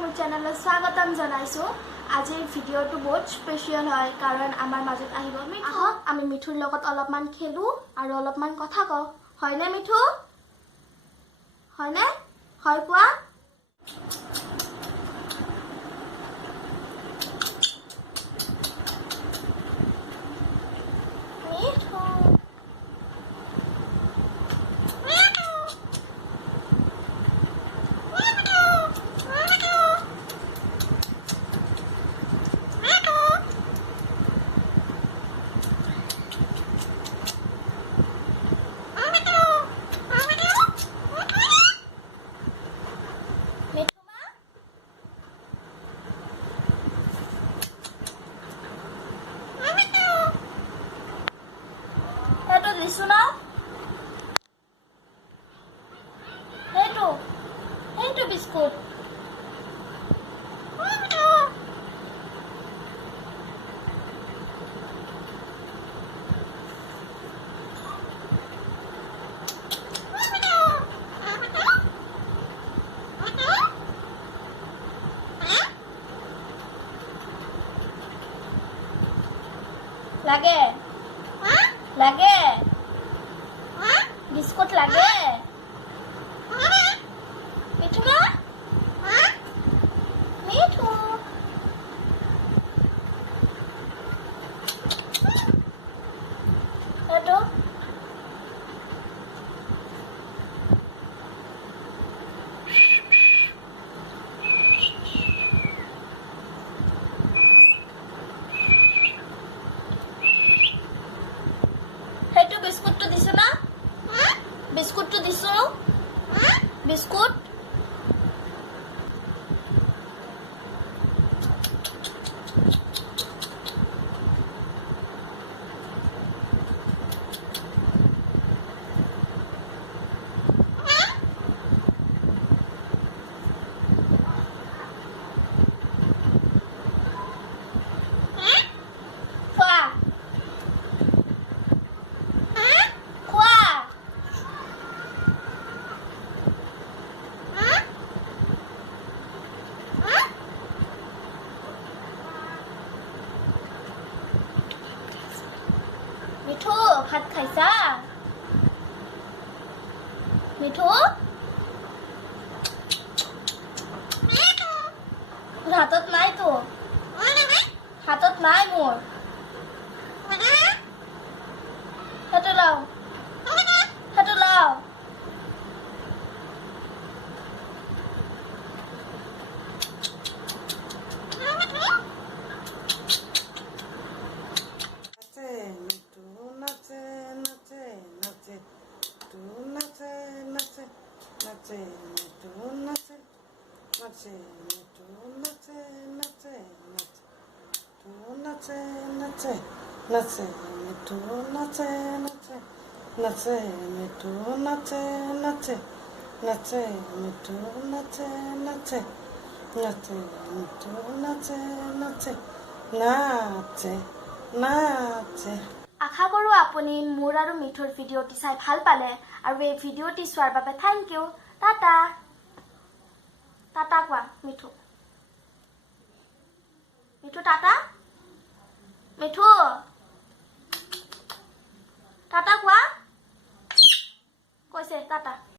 মোৰ চেনেলত স্বাগতম জনাইছো। আজিৰ ভিডিঅ'টো বহুত স্পেচিয়েল হয় কাৰণ আমাৰ মাজত আহিব মিঠু। আমি মিঠুৰ লগত অলপমান খেলো আৰু অলপমান কথা কওঁ। হয়নে মিঠু? হয়নে? হয় কোৱা? Listen up. Hey, biscuit. Lage. Biscuit lage. Mitu ma? Mitu. Eto. Heto biscuit to disu na? Biscuit to disu no? Biscuit. Mithu ভাত খাইছা? মিঠু হাতত নাই তো, হাতত নাই মোৰ। সেইটো লাও, সেইটো লাও। আশা কৰো আপুনি মোৰ আৰু মিঠুৰ ভিডিঅ'টি চাই ভাল পালে আৰু এই ভিডিঅ'টি চোৱাৰ বাবে থেংক ইউ। টাটা। টাটা কোৱা মিঠু। মিঠু টাটা। মিঠু টাটা কোৱা। কৈছে টাটা।